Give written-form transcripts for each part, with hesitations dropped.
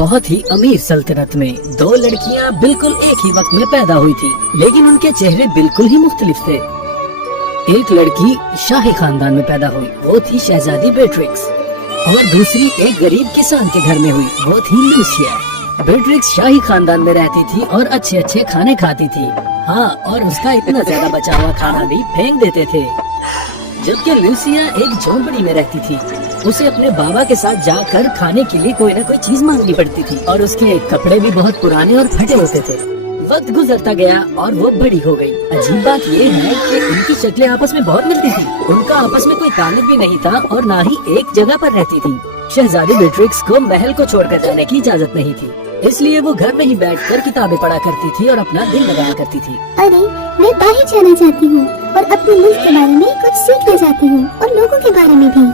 बहुत ही अमीर सल्तनत में दो लड़कियां बिल्कुल एक ही वक्त में पैदा हुई थी, लेकिन उनके चेहरे बिल्कुल ही मुख्तलिफ थे। एक लड़की शाही खानदान में पैदा हुई, वो थी शहजादी बेट्रिक्स, और दूसरी एक गरीब किसान के घर में हुई, वो थी लूसिया। बेट्रिक्स शाही खानदान में रहती थी और अच्छे अच्छे खाने खाती थी। हाँ, और उसका इतना ज्यादा बचा हुआ खाना भी फेंक देते थे। जबकि लूसिया एक झोंपड़ी में रहती थी। उसे अपने बाबा के साथ जाकर खाने के लिए कोई न कोई चीज मांगनी पड़ती थी, और उसके कपड़े भी बहुत पुराने और फटे होते थे। वक्त गुजरता गया और वो बड़ी हो गई। अजीब बात ये है कि उनकी शक्लें आपस में बहुत मिलती थी। उनका आपस में कोई ताल्लुक भी नहीं था और न ही एक जगह पर रहती थी। शहजादी बेट्रिक्स को महल को छोड़कर जाने की इजाजत नहीं थी, इसलिए वो घर में ही बैठकर किताबें पढ़ा करती थी और अपना दिल लगाया करती थी। अरे, मैं बाहर जाना चाहती हूँ और अपने मुल्क के बारे में कुछ सीखना चाहती हूँ और लोगों के बारे में भी।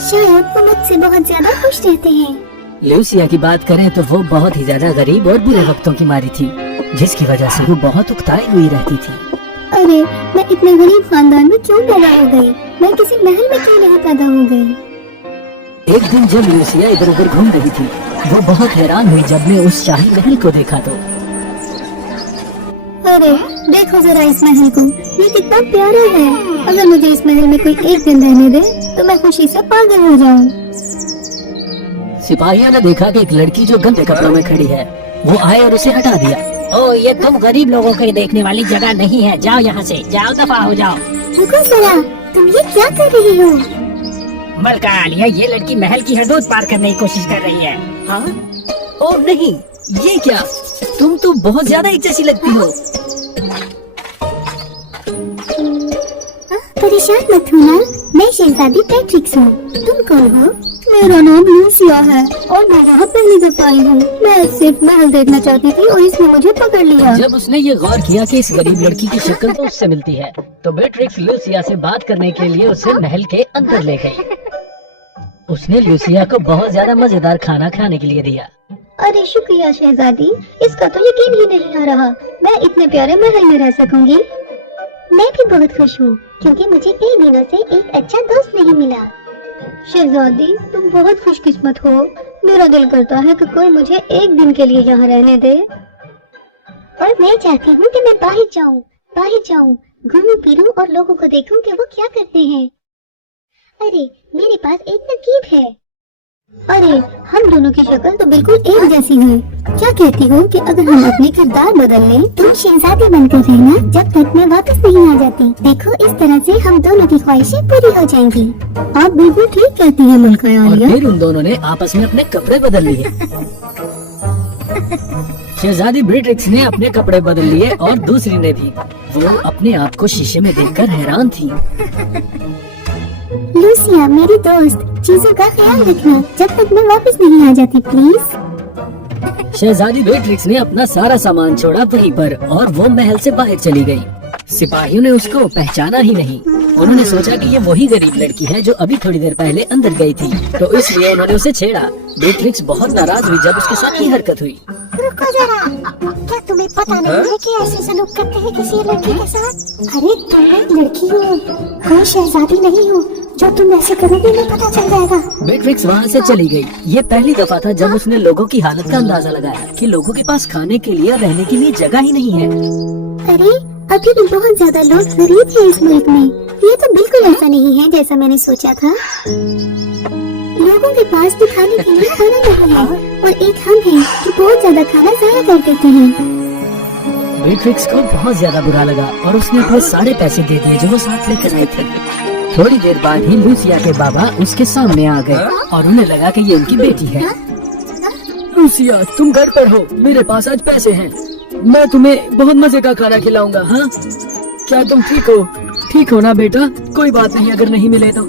शायद वो मुझसे बहुत ज्यादा खुश रहते हैं। लूसिया की बात करें तो वो बहुत ही ज्यादा गरीब और बुरे वक्तों की मारी थी, जिसकी वजह से वो बहुत उकताई हुई रहती थी। अरे, मैं इतने गरीब खानदान में क्यों पैदा हो गई? मैं किसी महल में क्यों नहीं पैदा हो गई? एक दिन जब लूसिया इधर उधर घूम रही थी, वो बहुत हैरान हुई जब ने उस शाही महल को देखा तो। अरे, देखो जरा इस महल को, ये कितना प्यारा है। अगर मुझे इस महल में कोई एक दिन रहने दे तो मैं खुशी से पागल हो जाऊं। सिपाहियों ने देखा कि एक लड़की जो गंदे कपड़ों में खड़ी है, वो आए और उसे हटा दिया। ओ, ये तुम गरीब लोगों के देखने वाली जगह नहीं है, जाओ यहाँ से, जाओ, दफा हो जाओ। रुको जरा, तुम ये क्या कर रही हो? मलका आलिया, ये लड़की महल की हदूद पार करने की कोशिश कर रही है। हाँ? ओ नहीं, ये क्या? तुम तो बहुत ज्यादा एक जैसी लगती हो। परेशान मत होना, मैं शहजादी बेट्रिक्स हूँ। तुम कौन हो? मेरा नाम लूसिया है और मैं यहाँ पहली दफा आई हूँ। मैं सिर्फ महल देखना चाहती थी और इसने मुझे पकड़ लिया। जब उसने ये गौर किया कि इस गरीब लड़की की शक्ल तो उससे मिलती है, तो बेट्रिक्स लूसिया से बात करने के लिए उसे महल के अंदर ले गई। उसने लूसिया को बहुत ज्यादा मजेदार खाना खाने के लिए दिया। अरे शुक्रिया शहजादी, इसका तो यकीन ही नहीं आ रहा मैं इतने प्यारे महल में रह सकूंगी। मैं भी बहुत खुश हूँ क्योंकि मुझे कई दिनों से एक अच्छा दोस्त नहीं मिला। शहजादी, तुम बहुत खुशकिस्मत हो। मेरा दिल करता है कि कोई मुझे एक दिन के लिए यहाँ रहने दे। और मैं चाहती हूँ कि मैं बाहर जाऊँ, घूमूं फिरूं और लोगों को देखूं कि वो क्या करते हैं। अरे, मेरे पास एक तरकीब है। अरे, हम दोनों की शक्ल तो बिल्कुल एक जैसी है। क्या कहती हो कि अगर हम अपने किरदार बदल लें? तुम शहजादी बनकर रहना जब तक मैं वापस नहीं आ जाती। देखो, इस तरह से हम दोनों की ख्वाहिशें पूरी हो जाएंगी। आप बिल्कुल ठीक कहती हैं मलका आलिया। और फिर उन दोनों ने आपस में अपने कपड़े बदल लिए। शहजादी बेट्रिक्स ने अपने कपड़े बदल लिए और दूसरी ने भी। वो अपने आप को शीशे में देखकर हैरान थी। लूसिया, मेरी दोस्त, चीजों का ख्याल रखना जब तक मैं वापस नहीं आ जाती, प्लीज। शहजादी बेट्रिक्स ने अपना सारा सामान छोड़ा वहीं पर और वो महल से बाहर चली गई। सिपाहियों ने उसको पहचाना ही नहीं। उन्होंने सोचा कि ये वही गरीब लड़की है जो अभी थोड़ी देर पहले अंदर गई थी, तो इसलिए उन्होंने उसे छेड़ा। बेट्रिक्स बहुत नाराज हुई जब उसके साथ ये हरकत हुई। रुको जरा, क्या तुम्हें पता नहीं है कि ऐसे सलूक करते हैं किसी लड़की के साथ? अरे, तुम एक लड़की हो, कोई शहजादी नहीं हो। जो तुम ऐसे करोगे मैं पता चल जाएगा। बेट्रिक्स वहाँ से चली गई। ये पहली दफा था जब उसने लोगों की हालत का अंदाजा लगाया कि लोगों के पास खाने के लिए, रहने के लिए जगह ही नहीं है। अरे, अभी भी बहुत ज्यादा लोग गरीब हैं इस मुल्क में। ये तो बिल्कुल ऐसा नहीं है जैसा मैंने सोचा था। लोगों के पास तो खाने के लिए खाना नहीं है और एक हम हैं जो बहुत ज्यादा खाना जाया कर देते हैं। बेट्रिक्स को बहुत ज्यादा बुरा लगा और उसने अपने सारे पैसे दे दिए जो वो साथ लेकर आई थी। थोड़ी देर बाद ही लूसिया के बाबा उसके सामने आ गए और उन्हें लगा कि ये उनकी बेटी है। लूसिया, तुम घर पर हो, मेरे पास आज पैसे हैं, मैं तुम्हें बहुत मजे का खाना खिलाऊंगा। हाँ, क्या तुम ठीक हो? ठीक हो ना बेटा? कोई बात नहीं अगर नहीं मिले तो।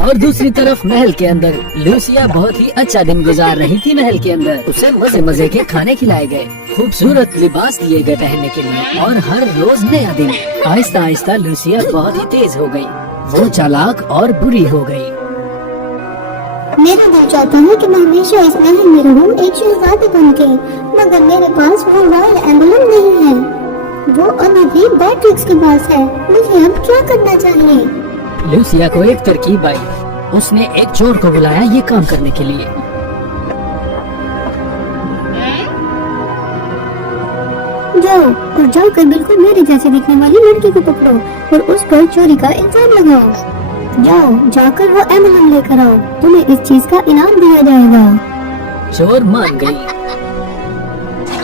और दूसरी तरफ महल के अंदर लूसिया बहुत ही अच्छा दिन गुजार रही थी। महल के अंदर उसे मजे मजे के खाने खिलाए गए, खूबसूरत लिबास दिए गए पहनने के लिए, और हर रोज नया दिन। आहिस्ता आहिस्ता लूसिया बहुत ही तेज हो गई। वो चालाक और बुरी हो गई। मेरा दिल चाहता है कि मैं हमेशा इस महल में रहूं एक शहजादी बनके, मगर मेरे पास वो रॉयल एम्बलम नहीं है। वो अभी भी बेट्रिक्स के पास है। मुझे अब क्या करना चाहिए? लूसिया को एक तरकीब आई। उसने एक चोर को बुलाया ये काम करने के लिए। जाओ और जाकर बिल्कुल मेरे जैसे दिखने वाली लड़की को पकड़ो और उस पर चोरी का इल्जाम लगाओ। जाओ जाकर वो एम्बलम लेकर आओ, तुम्हें इस चीज का इनाम दिया जाएगा। चोर मान गई।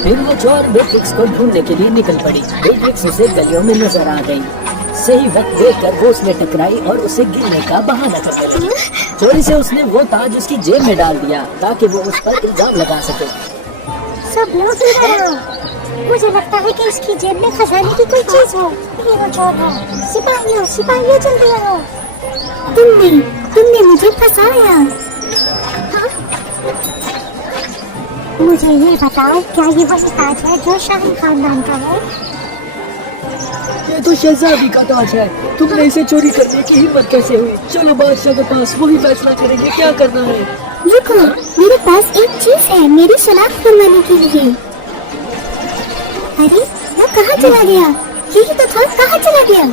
फिर वो चोर बेट्रिक्स को ढूंढने के लिए निकल पड़ी। बेट्रिक्स उसे गलियों में नजर आ गई। सही वक्त देखकर वो उसने टकराई और उसे गिरने का बहाना करने लगी। चोरी से उसने वो ताज उसकी जेब में डाल दिया ताकि वो उस पर इल्जाम लगा सके। सब लोग इधर आओ, मुझे लगता है कि इसकी जेब में खजाने की कोई चीज है। ये वो चोर है। सिपाहियों सिपाहियों जल्दी आओ। तुमने मुझे फंसाया। हाँ? मुझे ये बताओ, क्या ये वही ताज है जो शाही खानदान का है? ये तो शहजादी का ताज है। तुमने इसे चोरी करने की हिम्मत कैसे हुई? चलो बादशाह के पास, वही फैसला करेंगे क्या करना है। रुको, मेरे पास एक चीज है मेरी शनाख्त करवाने के लिए। अरे वो कहाँ चला गया? यही तो था, कहाँ चला गया?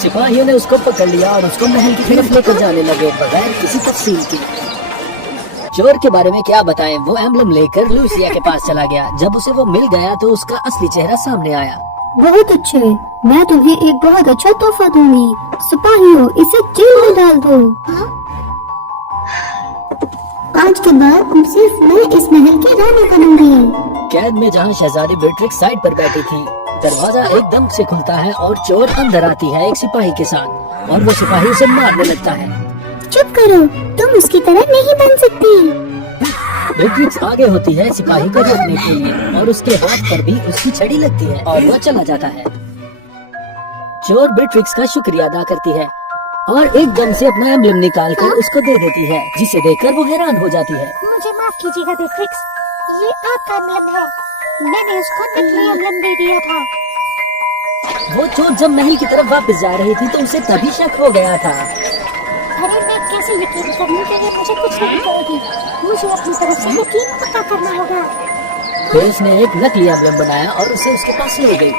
सिपाहियों ने उसको पकड़ लिया और उसको महल की तरफ लेकर जाने लगे बगैर किसी तफसील के। चोर के बारे में क्या बताएं, वो एम्बलम लेकर लूसिया के पास चला गया। जब उसे वो मिल गया तो उसका असली चेहरा सामने आया। बहुत अच्छे, मैं तुम्हें एक बहुत अच्छा तोहफा दूंगी। सिपाहियों इसे जेल में डाल दो। आज के बाद सिर्फ मैं इस महल की रानी बनूंगी। कैद में जहाँ शहजादी बेट्रिक्स साइड पर बैठी थी, दरवाजा एकदम से खुलता है और चोर अंदर आती है एक सिपाही के साथ और वो सिपाही उसे मारने लगता है। चुप करो, तुम उसकी तरह नहीं बन सकती। बेट्रिक्स आगे होती है सिपाही को रोकने के लिए और उसके हाथ पर भी उसकी छड़ी लगती है और वो चला जाता है। चोर बेट्रिक्स का शुक्रिया अदा करती है और एकदम से अपना एम्बलम निकाल कर उसको दे देती है, जिसे देखकर वो हैरान हो जाती है। मुझे माफ कीजिएगा बेट्रिक्स, ये आपका एम्बलम है। मैंने उसको नकली एम्बलम दे दिया था। वो चोर जब महल की तरफ वापस जा रही थी तो उसे तभी शक हो गया था। अरे मैं कैसे यकीन करूं कि ये मुझे कुछ नहीं करेगी? मुझे अपनी तरफ से यकीन पक्का करना होगा। फिर उसने एक नकली एम्बलम बनाया और उसे उसके पास ले गई।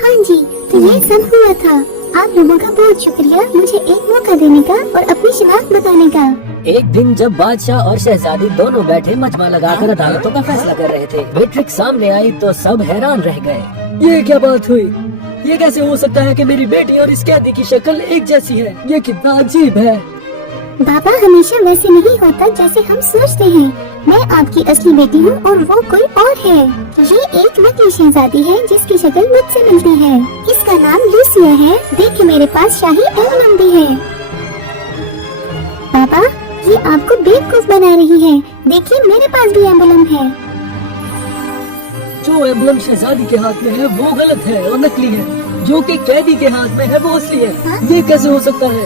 हाँ जी, तो ये सब हुआ था। आप लोगों का बहुत शुक्रिया मुझे एक मौका देने का और अपनी शनाख्त बताने का। एक दिन जब बादशाह और शहजादी दोनों बैठे मजमा लगाकर अदालतों का फैसला कर रहे थे, बेट्रिक्स सामने आई तो सब हैरान रह गए। ये क्या बात हुई? ये कैसे हो सकता है कि मेरी बेटी और इस कैदी की शक्ल एक जैसी है? ये कितना अजीब है। बाबा हमेशा वैसे नहीं होता जैसे हम सोचते हैं। मैं आपकी असली बेटी हूँ और वो कोई और है। ये एक नकली शहजादी है जिसकी शक्ल मुझसे मिलती है। इसका नाम लूसिया है। देखिए मेरे पास शाही एम्बलम भी है। पापा ये आपको बेवकूफ बना रही है। देखिए मेरे पास भी एम्बलम है। जो एम्बलम शहजादी के हाथ में है वो गलत है और नकली है। जो कि कैदी के हाथ में है वो असली है। हाँ? ये कैसे हो सकता है?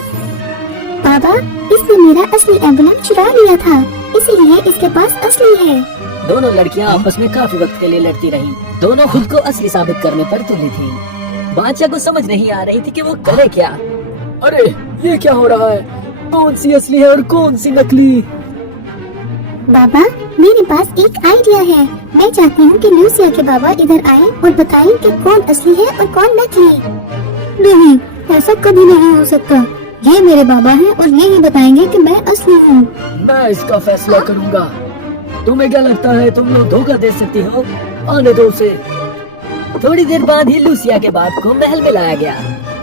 पापा इसने मेरा असली एम्बलम चुरा लिया था, इसीलिए इसके पास असली है। दोनों लड़कियां आपस में काफी वक्त के लिए लड़ती रहीं। दोनों खुद को असली साबित करने पर तुली थीं। बादशाह को समझ नहीं आ रही थी कि वो करे क्या। अरे ये क्या हो रहा है? कौन सी असली है और कौन सी नकली? बाबा मेरे पास एक आइडिया है। मैं चाहती हूँ कि लूसिया के बाबा इधर आए और बताएं कि कौन असली है और कौन नकली। नहीं, ऐसा कभी नहीं हो सकता। ये मेरे बाबा हैं और ये ही बताएंगे कि मैं असली हूँ। मैं इसका फैसला करूँगा। तुम्हें क्या लगता है तुम लोग धोखा दे सकती हो? आने दो उसे। थोड़ी देर बाद ही लूसिया के बाप को महल में लाया गया।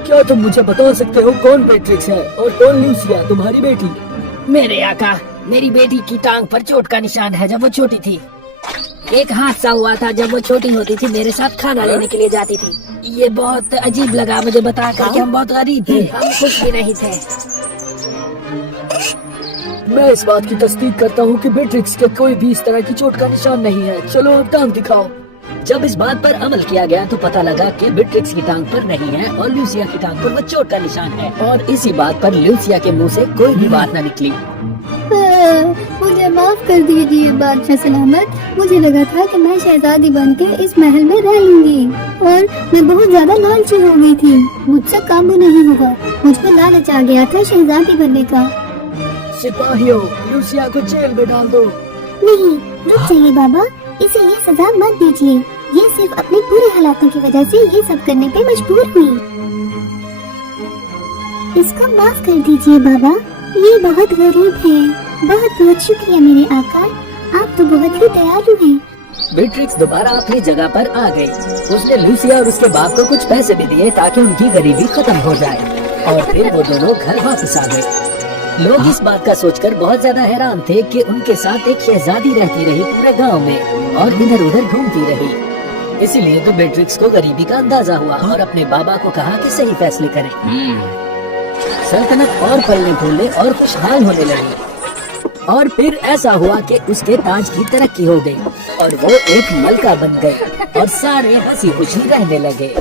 क्या तुम मुझे बता सकते हो कौन बेट्रिक्स है और कौन लूसिया तुम्हारी बेटी? मेरे आका, मेरी बेटी की टांग पर चोट का निशान है जब वो छोटी थी। एक हादसा हुआ था जब वो छोटी होती थी, मेरे साथ खाना लेने के लिए जाती थी। ये बहुत अजीब लगा मुझे बताकर कि हम बहुत गरीब थे, हम खुश भी नहीं थे। मैं इस बात की तस्दीक करता हूँ कि बेट्रिक्स के कोई भी इस तरह की चोट का निशान नहीं है। चलो अब टांग दिखाओ। जब इस बात पर अमल किया गया तो पता लगा कि बेट्रिक्स की टांग पर नहीं है और लूसिया की टांग पर वो चोट का निशान है। और इसी बात पर लूसिया के मुंह से कोई भी बात न निकली। मुझे माफ कर दीजिए बादशाह सलामत। मुझे लगा था कि मैं शहजादी बनके इस महल में रह लूंगी और मैं बहुत ज्यादा लालची हो गई थी। मुझसे काबू नहीं होगा। मुझको लालच आ गया था शहजादी बनने का। सिपाहियों, लूसिया को जेल में डाल दो। नहीं, रुक जाइए बाबा, इसे ये सजा मत दीजिए। ये सिर्फ अपने बुरे हालातों की वजह से ये सब करने पे मजबूर हुई। इसको माफ कर दीजिए बाबा, ये बहुत गरीब है। बहुत बहुत शुक्रिया मेरे आका, आप तो बहुत ही दयालु हैं। बेट्रिक्स दोबारा अपनी जगह पर आ गई। उसने लूसिया और उसके बाप को कुछ पैसे भी दिए ताकि उनकी गरीबी खत्म हो जाए और फिर वो दोनों घर वापस आ गए। लोग इस बात का सोचकर बहुत ज्यादा हैरान थे कि उनके साथ एक शहजादी रहती रही पूरे गांव में और इधर उधर घूमती रही। इसीलिए तो बेट्रिक्स को गरीबी का अंदाजा हुआ और अपने बाबा को कहा कि सही फैसले करें। सल्तनत और पलने फूलने और खुशहाल होने लगी और फिर ऐसा हुआ कि उसके ताज की तरक्की हो गई और वो एक मलका बन गई और सारे हंसी खुशी रहने लगे।